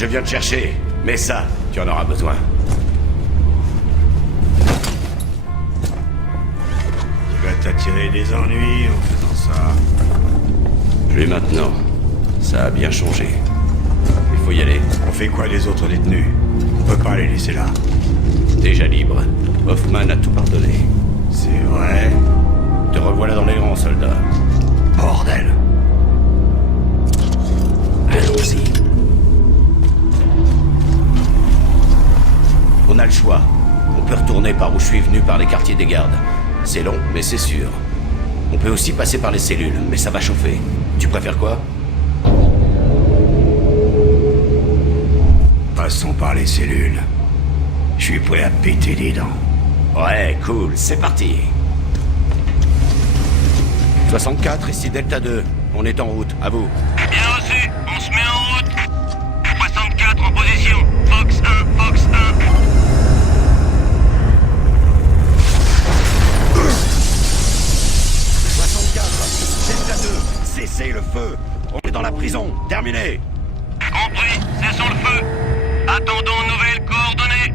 Je viens te chercher, mais ça, tu en auras besoin. Tu vas t'attirer des ennuis en faisant ça. Plus maintenant. Ça a bien changé. Il faut y aller. On fait quoi des autres détenus? On peut pas les laisser là. Déjà libre. Hoffman a tout pardonné. C'est vrai? Te revoilà dans les rangs, soldat. Bordel. Allons-y. On a le choix. On peut retourner par où je suis venu par les quartiers des gardes. C'est long, mais c'est sûr. On peut aussi passer par les cellules, mais ça va chauffer. Tu préfères quoi? Passons par les cellules. Je suis prêt à péter des dents. Ouais, cool, c'est parti. 64, ici Delta 2. On est en route, à vous. Bien reçu, on se met en route. 64 en position. Fox 1, Fox 1. Delta 2, cessez le feu. On est dans la prison, terminé. Compris, cessons le feu. Attendons nouvelles coordonnées.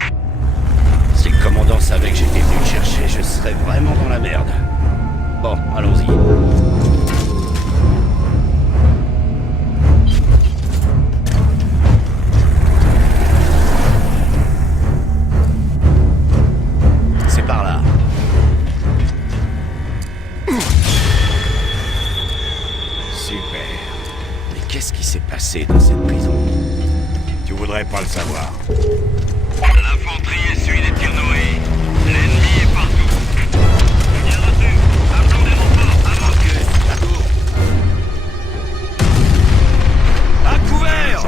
Si le commandant savait que j'étais venu le chercher, je serais vraiment dans la merde. Bon, allons-y. C'est par là. Super. Mais qu'est-ce qui s'est passé dans cette prison? Tu voudrais pas le savoir. L'infanterie essuie les tirs nourris. L'ennemi est partout. Bien reçu. Appelons des renforts. À Marcus. À couvert!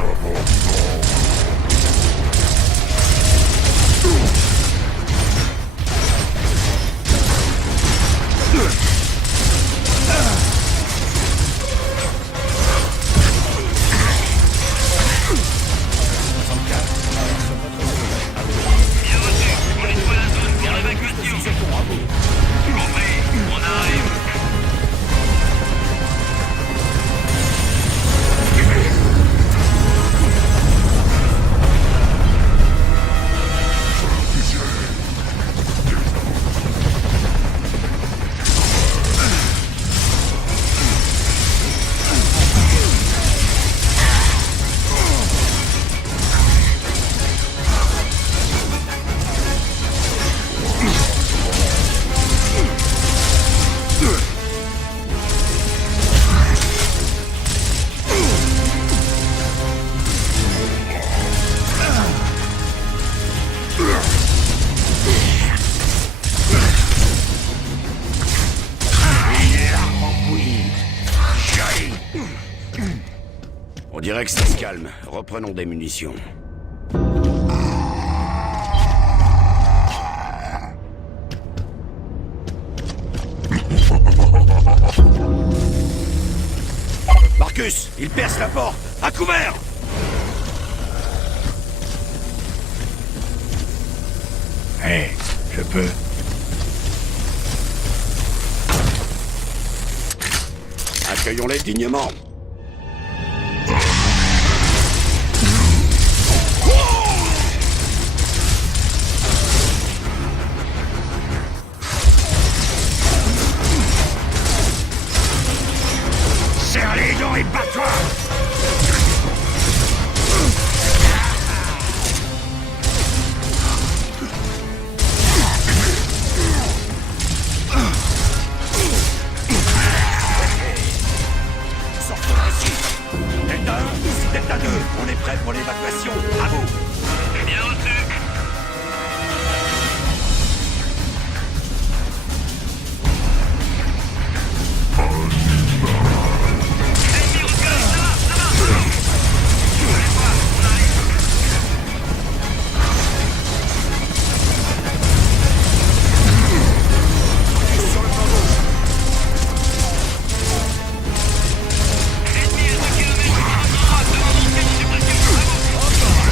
Bien reçu. On nettoie la zone pour l'évacuation. Compris. On arrive. On dirait que ça se calme. Reprenons des munitions. Marcus, il perce la porte. À couvert! Hé, je peux. Accueillons-les dignement. Serre les dents et bats-toi! Sortons d'ici. Delta 1, ici Delta 2. On est prêt pour l'évacuation. À vous. Bien reçu. Ennemi repéré. Ça va. Allez voir, on arrive. Sur le flanc gauche. Ennemi à 2 km. À droite, devant mon suppression. À vous.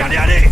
allez, allez!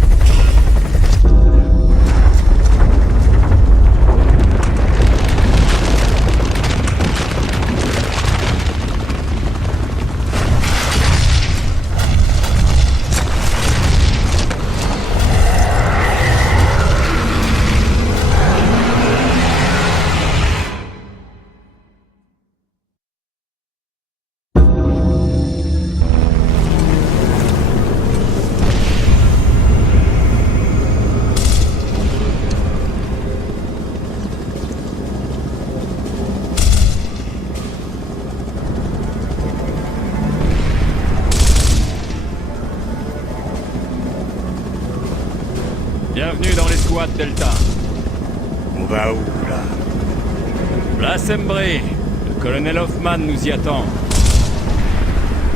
Bienvenue dans l'escouade Delta. On va où, là? Place Embry. Le colonel Hoffman nous y attend.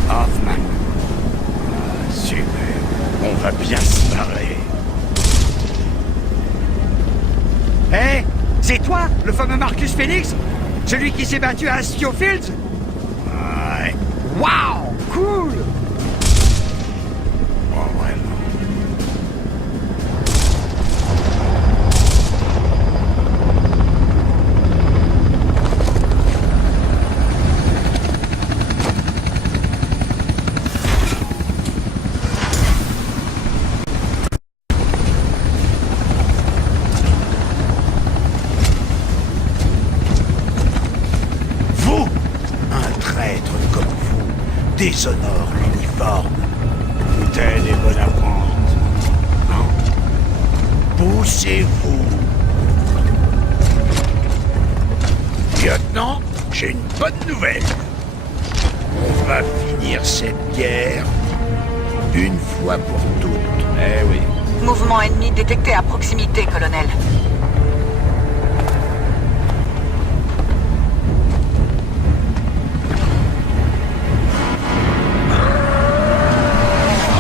Hoffman. Ah, super. On va bien se marrer. Hé, c'est toi, le fameux Marcus Phoenix? Celui qui s'est battu à Stewfields? Ouais. Waouh, cool! Oh, vraiment. Vous, un traître comme vous, déshonore l'uniforme. Tel est Bonaparte. Non. Poussez-vous. Lieutenant, j'ai une bonne nouvelle. On va finir cette guerre une fois pour toutes. Eh oui. Mouvement ennemi détecté à proximité, colonel.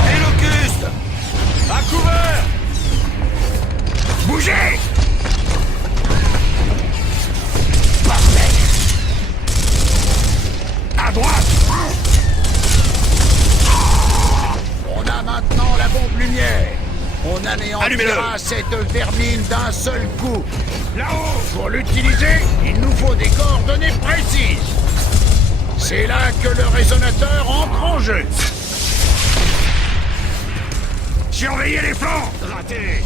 Et Locuste, À couvert! bougez! Parfait. À droite. On a maintenant la bombe lumière. On anéantira cette vermine d'un seul coup. Là-haut. Pour l'utiliser, il nous faut des coordonnées précises. C'est là que le résonateur entre en jeu. Surveillez les flancs. Raté.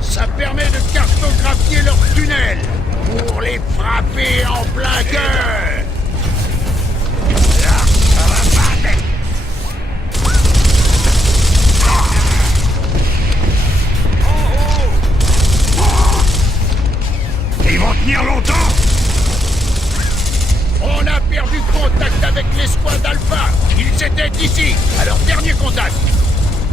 Ça permet de cartographier leurs tunnels pour les frapper en plein cœur. Là, ça va pas. Ils vont tenir longtemps. On a perdu contact avec l'escouade Alpha. Ils étaient ici, à leur dernier contact.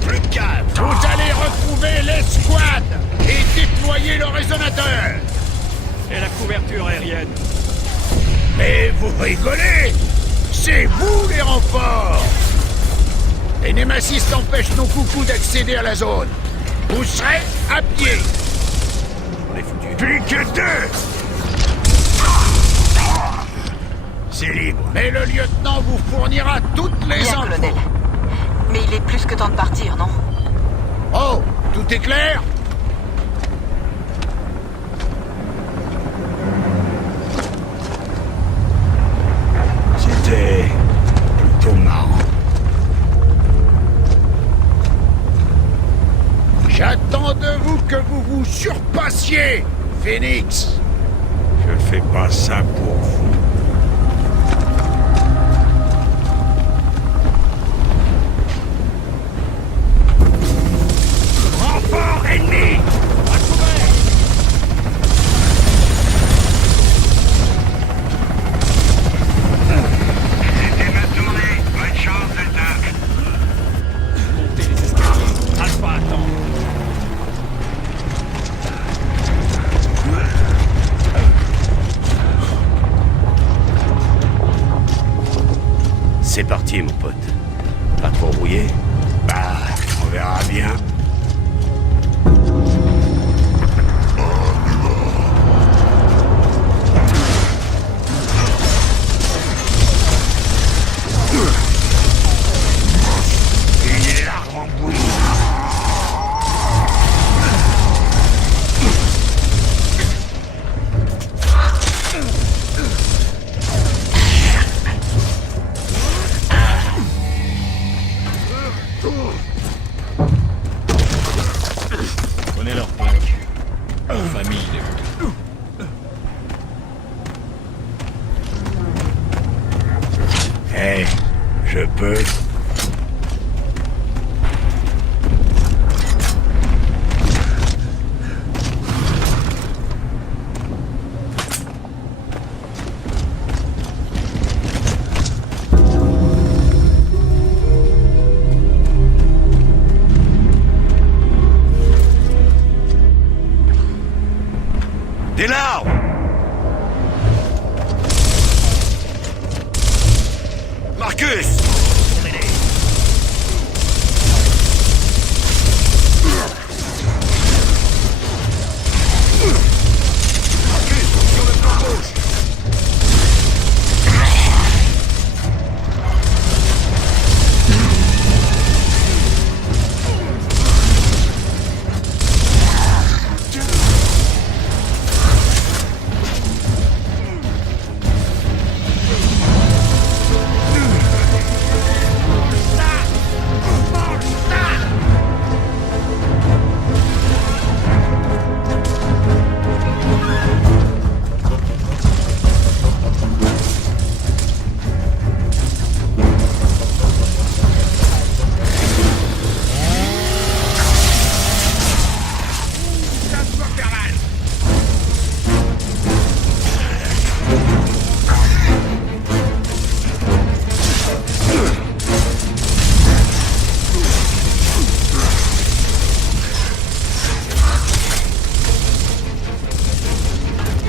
Plus calme. Vous allez retrouver l'escouade et déployer le résonateur. Et la couverture aérienne. Mais vous rigolez. C'est vous les renforts. Les némacistes empêchent nos coucous d'accéder à la zone. Vous serez à pied. On est foutus. Plus que deux. C'est libre. Mais le lieutenant vous fournira toutes les Bien, infos. colonel. Mais il est plus que temps de partir, non? Oh, tout est clair? C'était plutôt marrant. J'attends de vous que vous vous surpassiez, Phoenix. Je fais pas ça pour vous. Renfort ennemi! À couvert! C'était ma tournée. Bonne chance, Delta. Montez les escaliers. Alpha attend. C'est parti, mon pote. Pas trop rouillé? Bah, on verra bien. Fini les larmes en bouillie. famille, les moutons. Hey, je peux... Des larmes! Marcus! Sur le flanc gauche!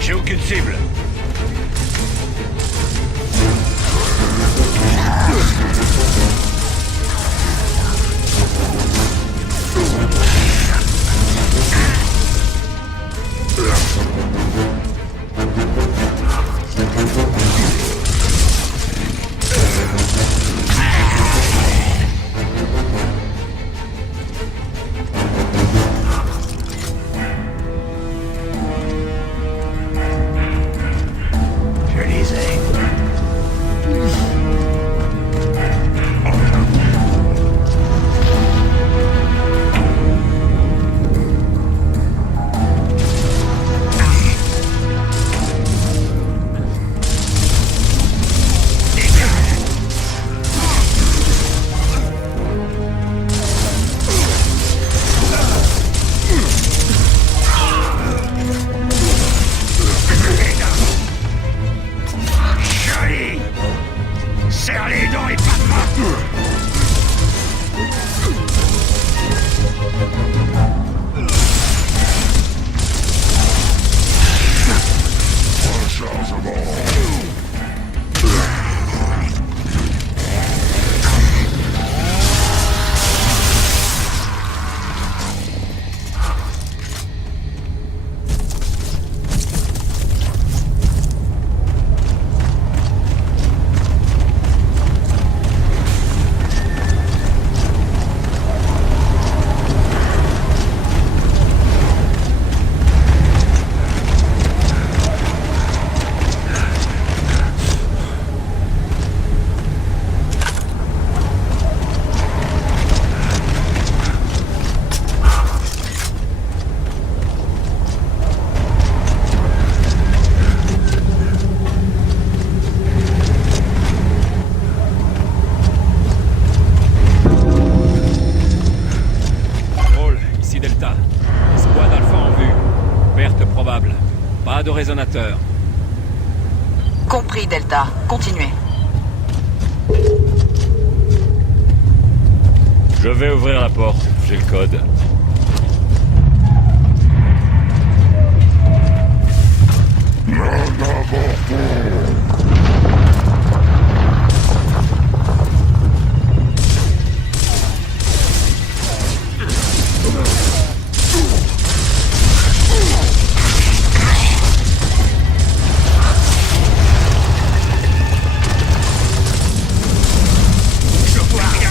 J'ai aucune cible. Je les ai. Joli! Serre les dents et pas de main! Paul, ici Delta. Escouade Alpha en vue. Perte probable. Pas de résonateur. Compris, Delta. Continuez. Je vais ouvrir la porte. J'ai le code. Je vois rien!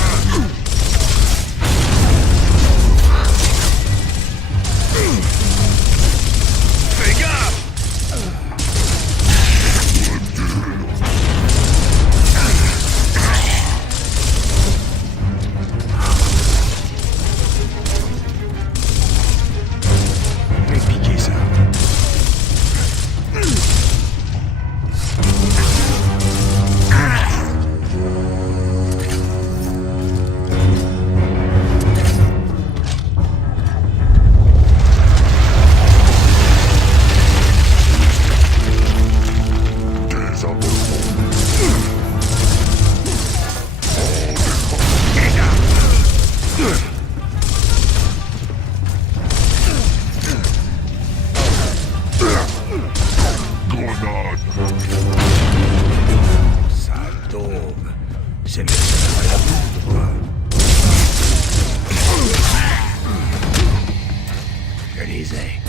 C'est mieux, ça va la boue, quoi. Je les ai.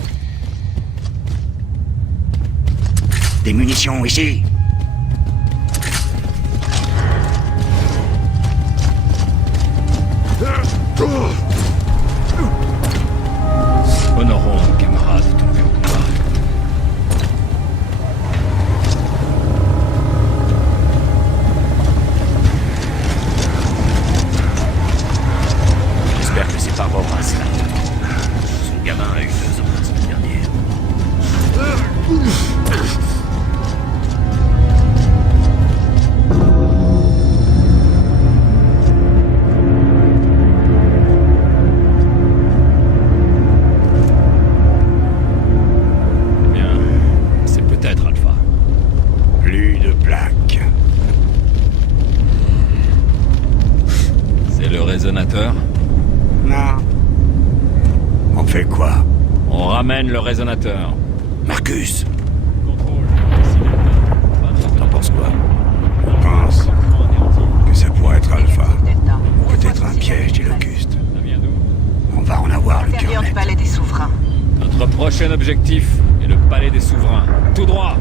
Des munitions ici. Honorons nos camarades tombés au combat. J'espère que c'est pas Romain, c'est là. Son gamin a eu 2 ans la semaine dernière. Bien, c'est peut-être Alpha. Plus de plaques. C'est le résonateur. Non. On fait quoi? On ramène le résonateur. Marcus, Contrôle, ici Delta. T'en penses quoi? je pense que ça pourrait être Alpha. Delta. Ou peut-être un piège des locustes. Ça vient d'où? On va en avoir le cœur Intérieur du net. palais des souverains. Notre prochain objectif est le palais des souverains. Tout droit.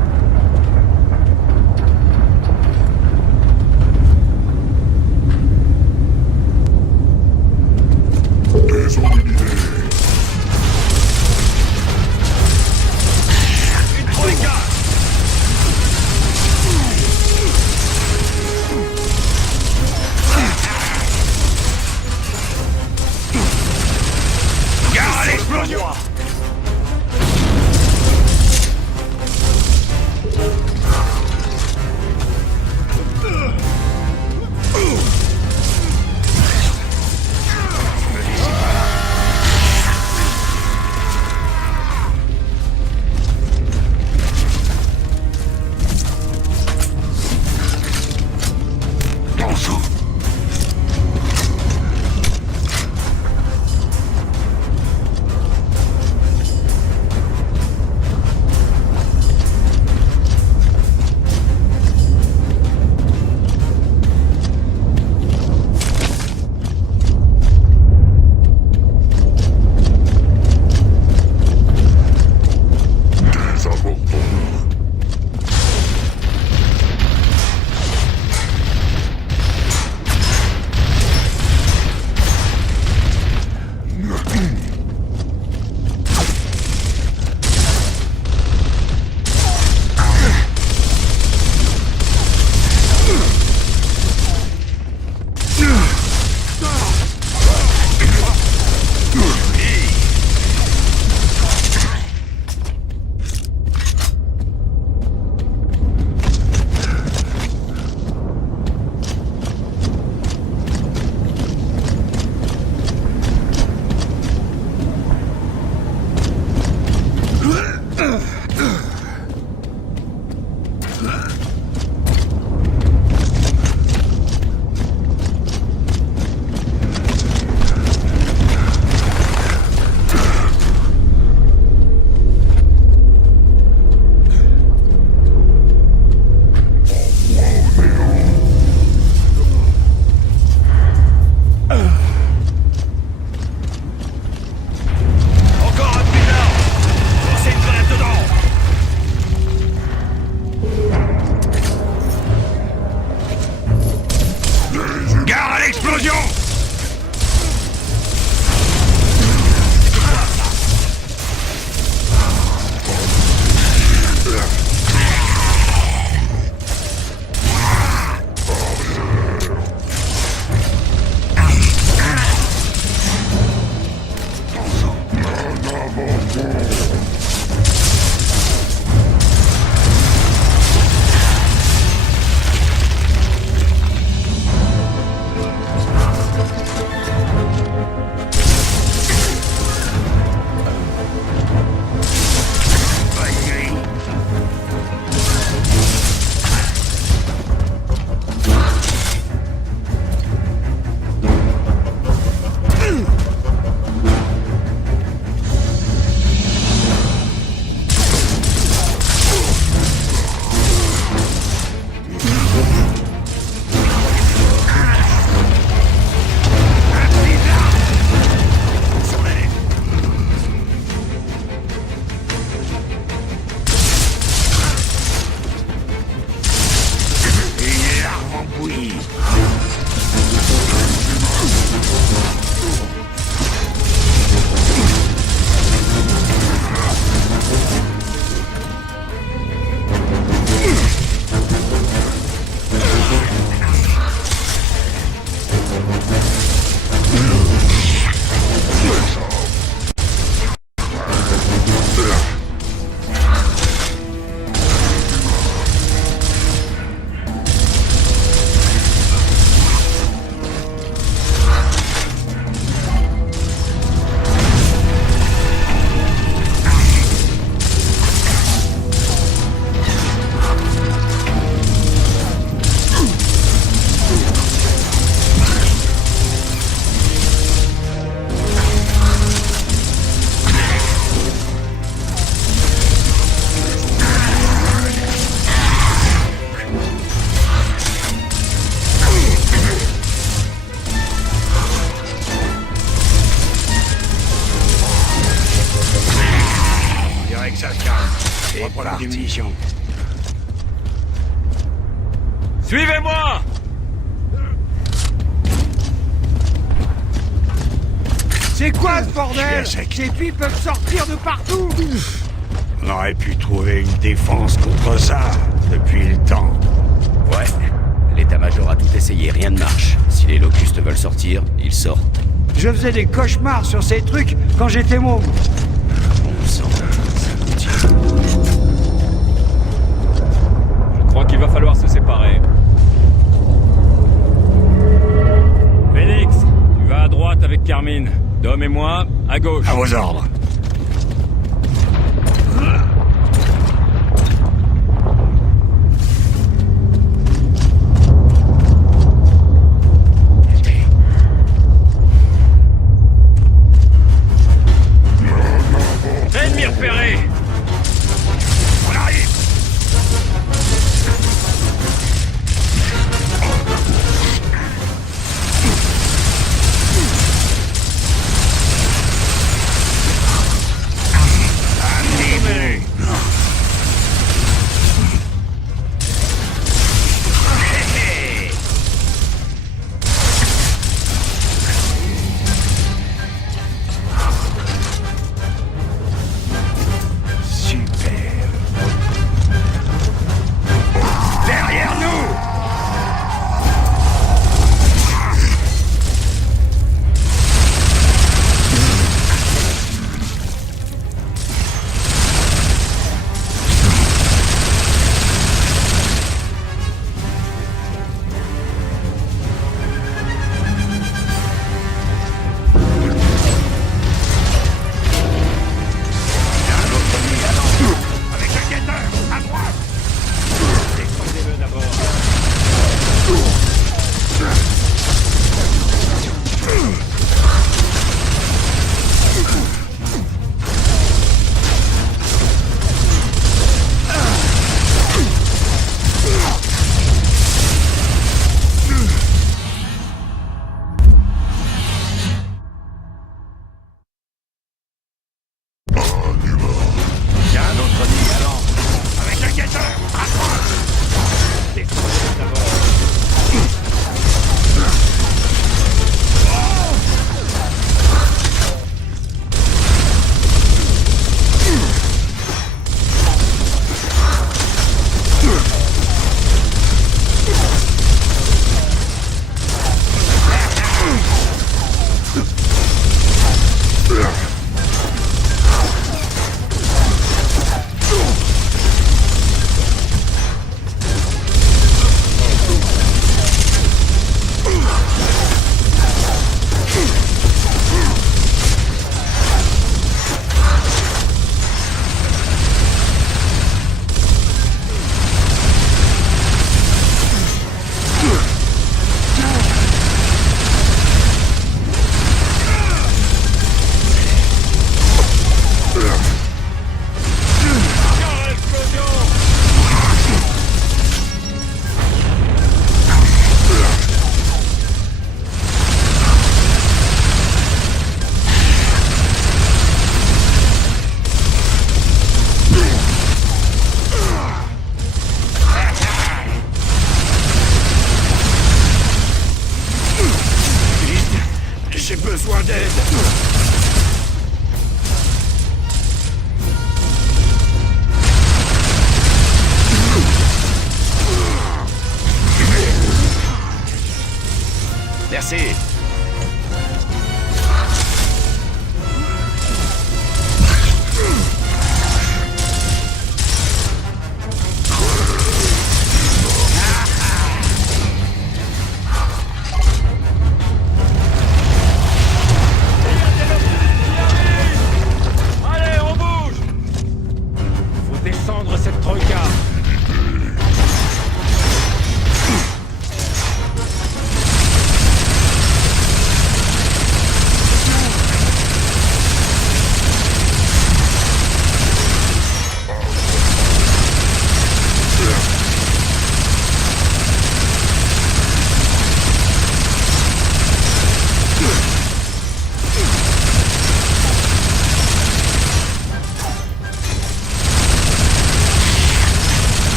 Gare à l'explosion! Bon sang! pour la munitions. Suivez-moi! C'est quoi ce bordel? Je suis à sec. Ces tuiles peuvent sortir de partout. On aurait pu trouver une défense contre ça depuis le temps. Ouais. L'état-major a tout essayé, rien ne marche. Si les locustes veulent sortir, ils sortent. Je faisais des cauchemars sur ces trucs quand j'étais môme. Bon sang, ça me tient. Je crois qu'il va falloir se séparer. Phoenix, tu vas à droite avec Carmine. Dom et moi, à gauche. À vos ordres. Ennemi repéré! On arrive!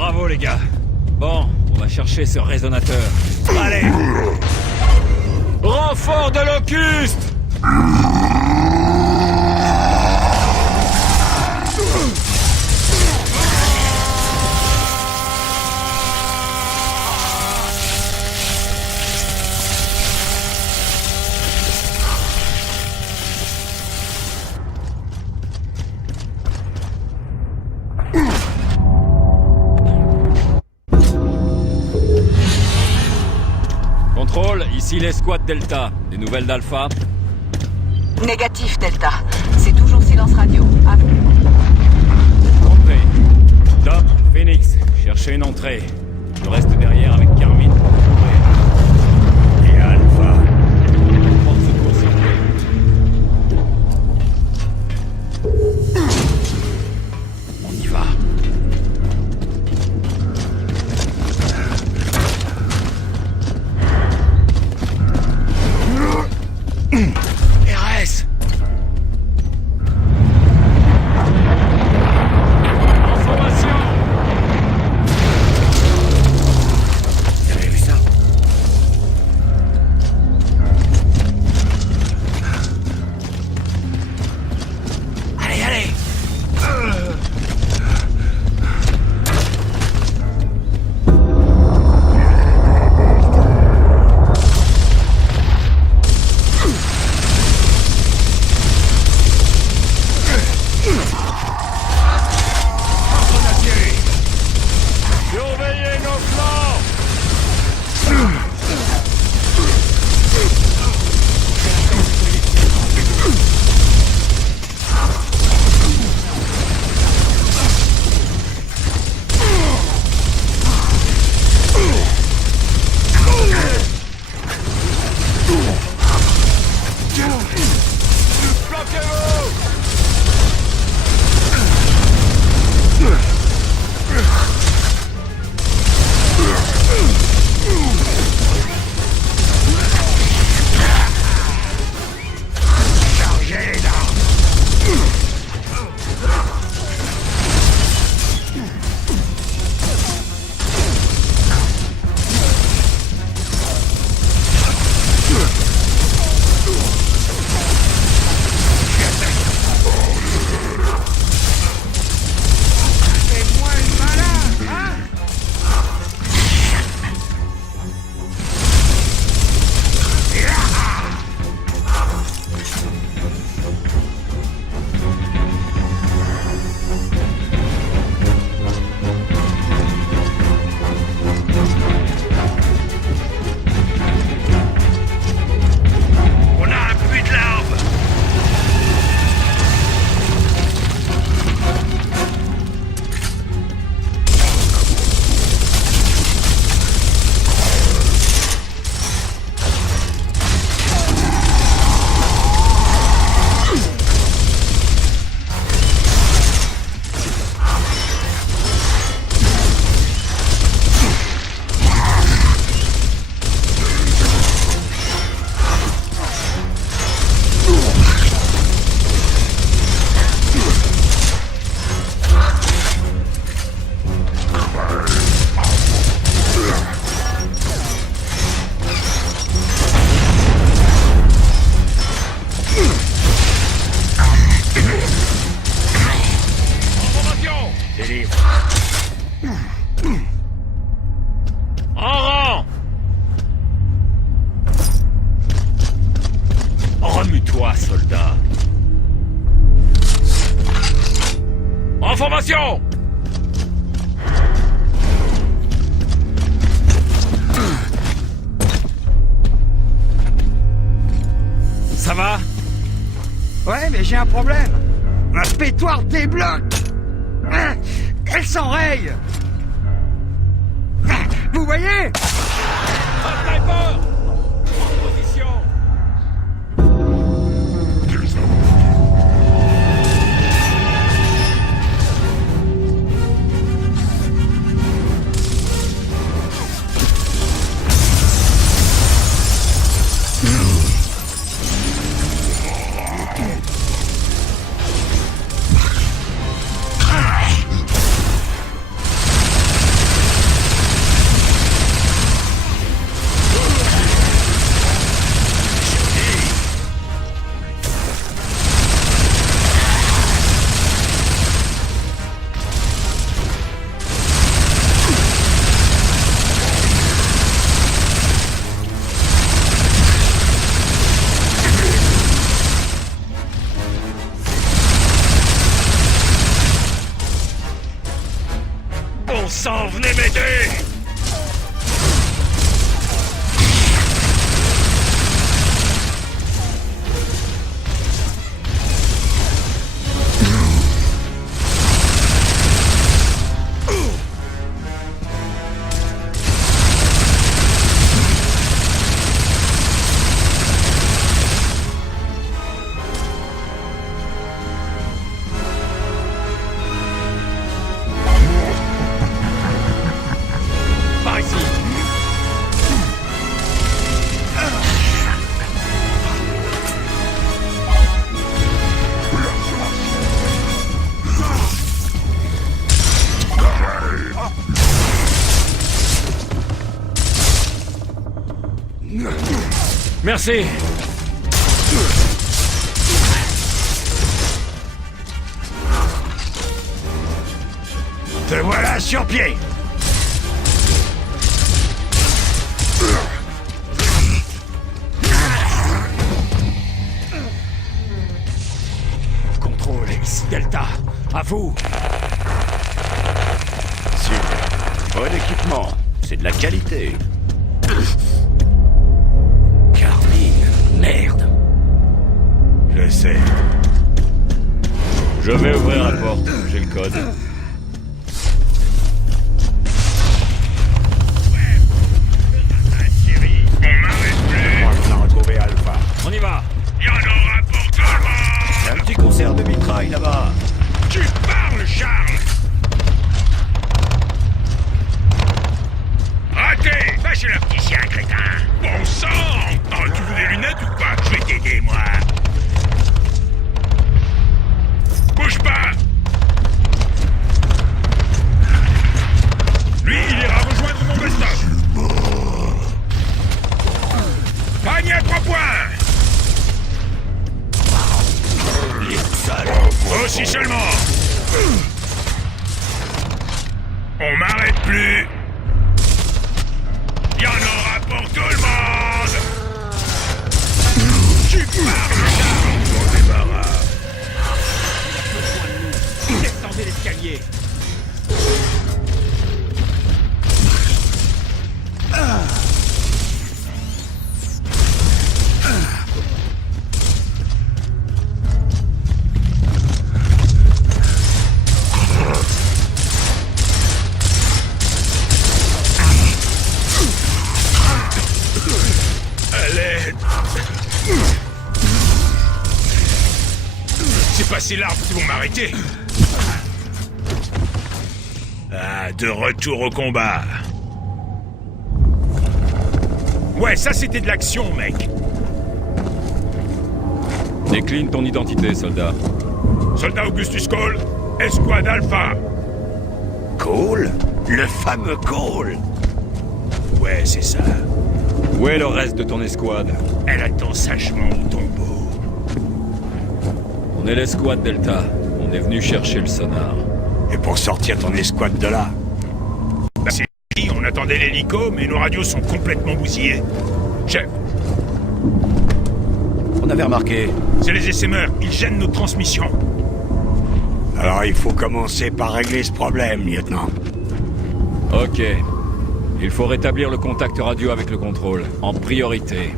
Bravo les gars. Bon, on va chercher ce résonateur. Allez. Renfort de Locust. Contrôle, ici l'escouade Delta. Des nouvelles d'Alpha? Négatif, Delta. C'est toujours silence radio. À vous. Compris. Dom, Phoenix, cherchez une entrée. Je reste derrière avec Carmine. Et Alpha. Porte secours, s'il vous plaît. On y va. RS! En formation! Vous avez vu ça? Allez, allez! Surveillez nos flancs! Bloquez-vous! Chargez les armes. Fais-moi le malin, hein? On a un puits de larves. En rang! Remue-toi, soldat. En formation! Ça va? Ouais, mais j'ai un problème. Ma pétoire débloque. Elle s'enraye. Vous voyez? Un sniper! En position! sang, venez m'aider! Par ici. Merci. Te voilà sur pied! Contrôle, ici Delta. À vous. Super. Bon équipement. C'est de la qualité. Carmine, merde. Je sais. Je vais ouvrir la porte. J'ai le code. On m'arrête plus! On a retrouvé Alpha. On y va. Il y en aura pour tout le monde! Un petit concert de mitraille là-bas. Tu parles, Charles! Raté! Va chez l'opticien, crétin! Bon sang! Oh, tu veux des lunettes ou quoi? Je vais t'aider, moi! Bouge pas! Lui, il ira rejoindre mon best-of! Panier à 3 points! Les salauds. Aussi seulement! On m'arrête plus! Il y en aura pour tout le monde! Tu parles, Charles! Mon débarras! Descendez l'escalier. À l'aide! C'est passé l'arbre qui vont m'arrêter! Ah, de retour au combat! Ouais, ça c'était de l'action, mec! Décline ton identité, soldat. Soldat Augustus Cole, Escouade Alpha! Cole? Le fameux Cole. Ouais, c'est ça. Où est le reste de ton escouade? Elle attend sagement au tombeau. On est l'escouade Delta. On est venu chercher le sonar. Et pour sortir ton escouade de là? Bah c'est dit, on attendait l'hélico, mais nos radios sont complètement bousillées. Chef, On avait remarqué. c'est les SMR, ils gênent nos transmissions. Alors il faut commencer par régler ce problème, lieutenant. Ok. Il faut rétablir le contact radio avec le contrôle. En priorité.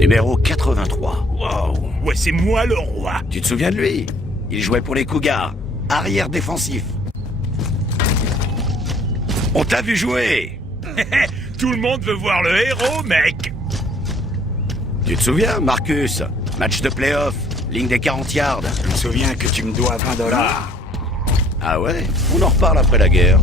Numéro 83. Wow, ouais, c'est moi le roi. Tu te souviens de lui? Il jouait pour les Cougars. Arrière défensif. On t'a vu jouer. Tout le monde veut voir le héros, mec. Tu te souviens, Marcus? Match de playoff, ligne des 40 yards. Je me souviens que tu me dois $20. Ah ouais? On en reparle après la guerre.